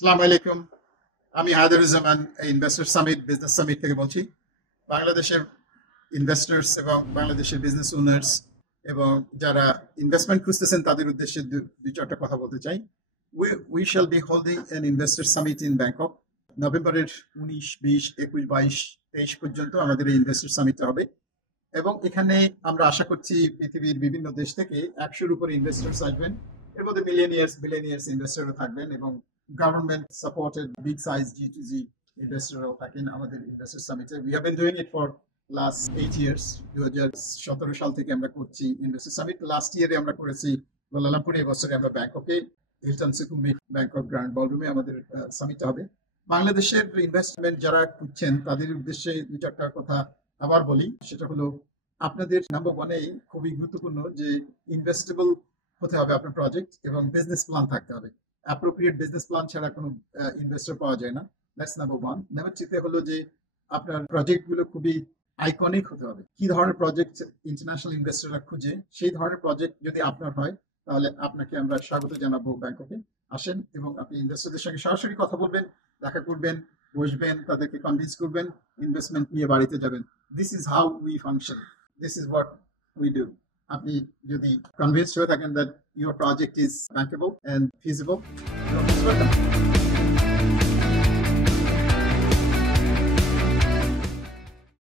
আসসালামু আলাইকুম। আমি হায়দারুজ্জামান ইনভেস্টর সামিট বিজনেস সামিট থেকে বলছি। বাংলাদেশের ইনভেস্টর্স এবং বাংলাদেশের বিজনেস ওনার্স এবং যারা ইনভেস্টমেন্ট খুঁজতেছেন তাদের উদ্দেশ্যে দুই চারটা কথা বলতে চাই। We shall be holding an investor summit in Bangkok. নভেম্বরের 19, 20, 21, 22, 23 পর্যন্ত আমাদের এই ইনভেস্টর সামিটটা হবে এবং এখানে আমরা আশা করছি পৃথিবীর বিভিন্ন দেশ থেকে 100-র উপরে ইনভেস্টর্স আসবেন। এর মধ্যে বিলিয়নিয়ার্স ইনভেস্টরও থাকবেন এবং government supported big size G2G ইনভেস্টরও থাকেন আমাদের ইনভেস্টর সামিটে। We have been doing it for last 8 years. 2017 সাল থেকে আমরা করছি ইনভেস্টর সামিট। লাস্ট ইয়ারে আমরা করেছি কুয়ালালামপুরে, এবছরে আমরা ব্যাংককে হিলটন সুকুমবিট ব্যাংকক গ্র্যান্ড বলরুমে আমাদের সামিটটা হবে। বাংলাদেশের ইনভেস্টমেন্ট যারা খুঁজছেন তাদের উদ্দেশ্যে দুই চারটা কথা আবার বলি। সেটা হলো, আপনাদের নাম্বার ওয়ানেই খুবই গুরুত্বপূর্ণ যে ইনভেস্টেবল হতে হবে আপনার প্রজেক্ট এবং বিজনেস প্ল্যান থাকতে হবে। অ্যাপ্রোপ্রিয়েট বিজনেস প্ল্যান ছাড়া কোনো ইনভেস্টর পাওয়া যায় না। That's number one. নাম্বার টুতে হলো যে আপনার প্রজেক্টগুলো খুবই আইকনিক হতে হবে। কি ধরনের প্রজেক্ট ইন্টারন্যাশনাল ইনভেস্টররা খুঁজে, সেই ধরনের প্রজেক্ট যদি আপনার হয় তাহলে আপনাকে আমরা স্বাগত জানাবো ব্যাংককে। আসেন এবং আপনি ইনভেস্টরদের সঙ্গে সরাসরি কথা বলবেন, দেখা করবেন, বসবেন, তাদেরকে কনভিন্স করবেন, ইনভেস্টমেন্ট নিয়ে বাড়িতে যাবেন। This is how we function, this is what we do. আপনি যদি কনভিন্স হয়ে থাকেন that your project is bankable and feasible,